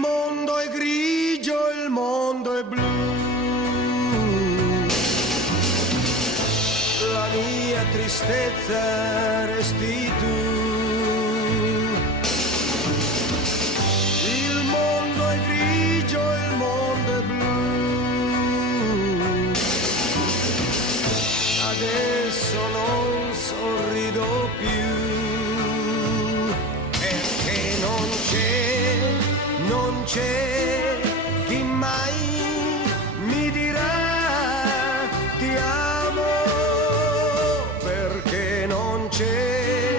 mondo è grigio, il mondo è blu. La mia tristezza resti tu. Il mondo è grigio, il mondo è blu. Adesso non sorrido più, perché non c'è chi mai mi dirà ti amo, perché non c'è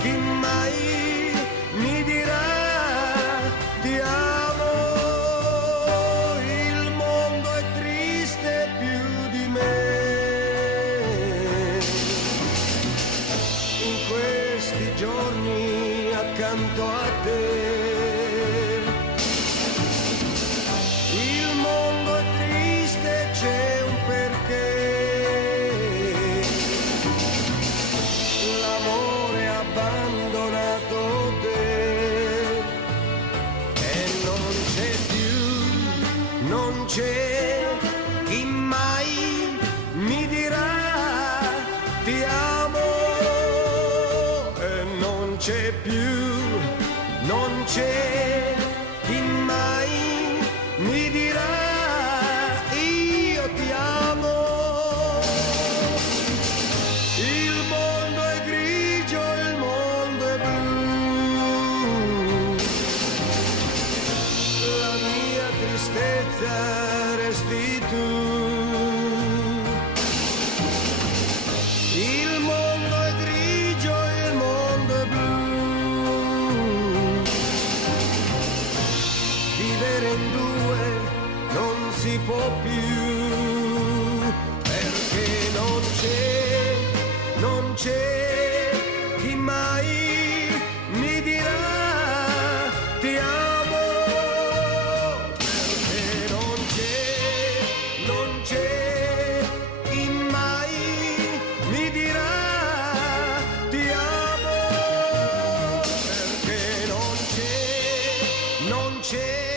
chi mai mi dirà ti amo. Il mondo è triste più di me. In questi giorni accanto a te il mondo è triste, c'è un perché. L'amore ha abbandonato te e non c'è chi mai mi dirà ti amo, e non c'è chi mai mi dirà io ti amo. Il mondo è grigio, il mondo è blu. La mia tristezza resti tu. Il mondo è grigio, il mondo è blu. Vivere in due non si può più, perché non c'è chi mai mi dirà ti amo, perché non c'è chi mai mi dirà ti amo, perché non c'è